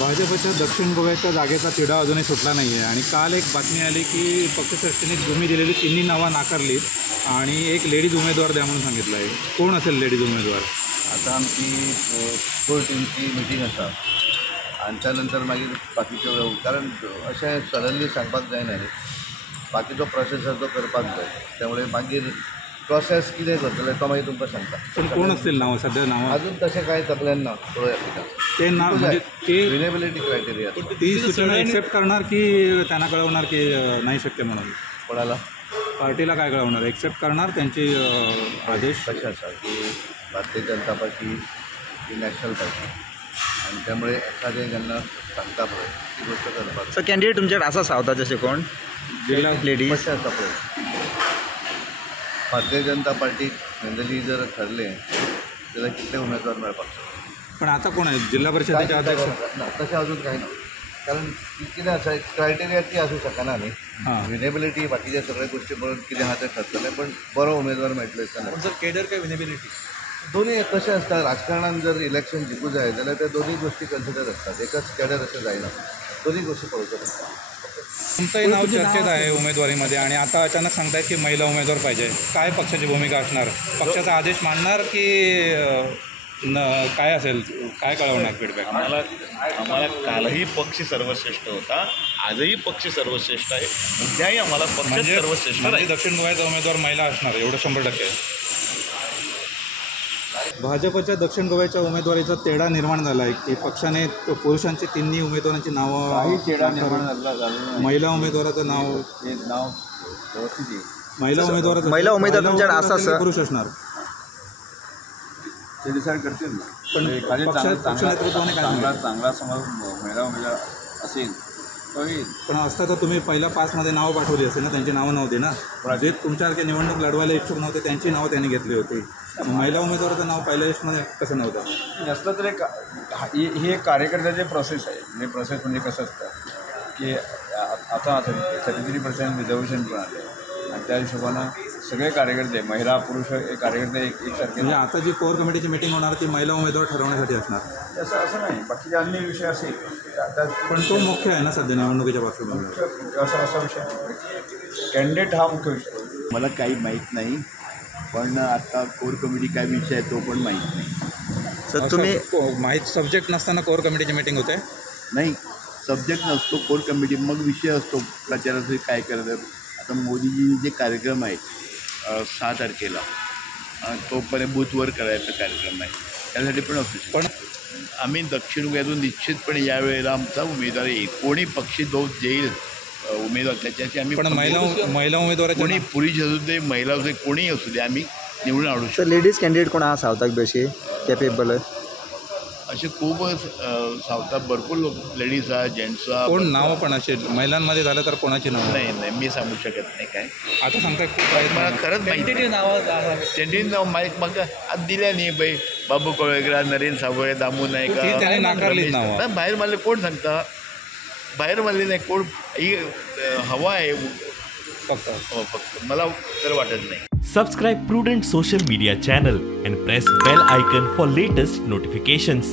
भाजपच्या दक्षिण गोव्याच्या जागेचा तिढा अजूनही सुटला नाही आहे आणि काल एक बातमी आली की पक्षश्रेष्ठीने भूमी दिलेली तिन्ही नावं नाकारली आणि एक लेडीज उमेदवार द्या म्हणून सांगितलं आहे. कोण असेल लेडीज उमेदवार? आता आमची कोर टीमची मिटींग आसा आणि त्यानंतर मागीर बाकीच्यो कारण अशें सडनली सांगपाक जायना न्ही. बाकीचो प्रोसेस आसा तो करपाक जाय. त्यामुळे मागीर प्रोसेस कितें करतले तो मागीर तुमकां सांगता. पण कोण असतील नावं सध्या नावं? अजून तशें कांय तकलेन ना. पळोवया कितें ते नाव म्हणजे ते रिलेबिलिटी क्रायटेरिया ती सूचना एक्सेप्ट करणार की त्यांना कळवणार की नाही शक्य म्हणून? कोणाला पार्टीला काय कळवणार? एक्सेप्ट करणार त्यांची आदेश? कशें आसा की भारतीय जनता पार्टी ही नॅशनल पार्टी आणि त्यामुळे एखादें जेन्ना सांगता पळय ती गोष्ट करपाक. सो कॅन्डिडेट तुमच्याकडे आसा सावथाचे अशें कोण जिल्हा लेडीज? कशें आसा पळय भारतीय जनता पार्टीक जनरली जर ठरलें जाल्यार कितले उमेदवार मेळपाक शकता. पण आता कोण आहे जिल्हा परिषदेचे अध्यक्ष? ना तशें अजून कांय ना. कारण कितें आसा क्रायटेरिया ती आसूं शकना न्ही. विनेबिलिटी बाकीचे सगळे गोष्टी पळोवन कितें आहा तें ठरतलें पण बरो उमेदवार मेळटलो दिसता. सर केडर काय विनेबिलिटी दोन्ही कशें आसता राजकारणान जर इलेक्शन जिखूं जाय जाल्यार ते दोन्ही गोष्टी कन्सिडर आसतात. एकच कॅडर अशें जायना. दोन्ही गोष्टी पळोवच्यो पडटा. तुमचंही नाव चर्चेत आहे उमेदवारीमध्ये आणि आता अचानक सांगतायत की महिला उमेदवार पाहिजे. काय पक्षाची भूमिका असणार? पक्षाचा आदेश मानणार की काय असेल? काय कळवणार फीडबॅक? आम्हाला कालही पक्ष सर्वश्रेष्ठ होता, आजही पक्ष सर्वश्रेष्ठ आहे, उद्याही आम्हाला पक्ष सर्वश्रेष्ठ म्हणजे आहे. दक्षिण गोव्याचा उमेदवार महिला असणार एवढं 100%. भाजपच्या दक्षिण गोव्याच्या उमेदवारीचा तेढा निर्माण झाला आहे की पक्षाने पुरुषांची तिन्ही उमेदवारांची नावं काही चेडा निर्माण झाला महिला उमेदवाराचं नाव व्यवस्थित येईल. महिला उमेदवार तुमच्याकडे असा सर पुरुष असणार. ते डिसाईड करतील ना. पण एखादी पक्ष नेतृत्वाने काय सांगितलं? चांगला समज महिला उमेदवार असेल तो येईल. पण असता तर तुम्ही पहिल्या 5मध्ये नावं पाठवली असेल ना, त्यांची नावं नव्हती ना. जे तुमच्यासारखे निवडणूक लढवायला इच्छुक नव्हते त्यांची नावं त्यांनी घेतली होती. महिला उमेदवाराचं नाव पहिल्या लिस्टमध्ये कसं नव्हतं? नसलं तर हे कार्यकर्त्याचे प्रोसेस आहे. म्हणजे प्रोसेस म्हणजे कसं असतं की आता 33% रिझर्वेशन पण आले आणि त्या हिशोबानं सगळे कार्यकर्ते महिला पुरुष हे कार्यकर्ते एकसारखे. म्हणजे आता जी कोर कमिटीची मीटिंग होणार ती महिला उमेदवार ठरवण्यासाठी असणार असं नाही. बाकीचे अन्य विषय असेल पण तो मुख्य आहे ना सध्या निवडणुकीच्या पार्श्वभूमीवर. असा विषय कॅन्डिडेट हा मुख्य विषय. मला काही माहीत नाही पण आता कोर कमिटी काय विषय आहे तो पण माहीत नाही. सर तुम्ही माहीत सब्जेक्ट नसताना कोर कमिटीची मीटिंग होते? नाही सब्जेक्ट नसतो कोर कमिटी मग विषय असतो प्रचाराचे काय करतात. आता मोदीजी जे कार्यक्रम आहेत 6 तारखेला तोपर्यंत बूथवर करायचा कार्यक्रम आहे त्यासाठी पण असू शकतो. पण आम्ही दक्षिण गोव्यातून निश्चितपणे यावेळेला आमचा उमेदवार येईल. कोणी पक्षी देईल उमेदवार त्याच्याशी आम्ही. पण महिला उमेदवार कोणी पुरुष असू दे महिला असू दे कोणीही असू दे आम्ही निवडून आणू शकतो. सर लेडीज कॅन्डिडेट कोण आहा सावथाक बेशी कॅपेबल? असे खूप सावथात भरपूर लोक लेडीज आहा जेंट्स आहा. कोण नावं पण असे महिलांमध्ये झालं तर कोणाची नावं? नाही मी सांगू शकत नाही काय. आता सांगताय खूप आहेत. मला खरंच माहिती नाव माहीत म्हाका आज दिल्या न्ही पळय बाबू कवळेकर नरेंद्र सावळे दामू नायक त्याने नाकारलीच नावं. भायर मारले कोण सांगता? भायर मारली नाही कोण. ही हवा आहे फक्त मला तर वाटत नाही. Subscribe Prudent social media channel and press bell icon for latest notifications.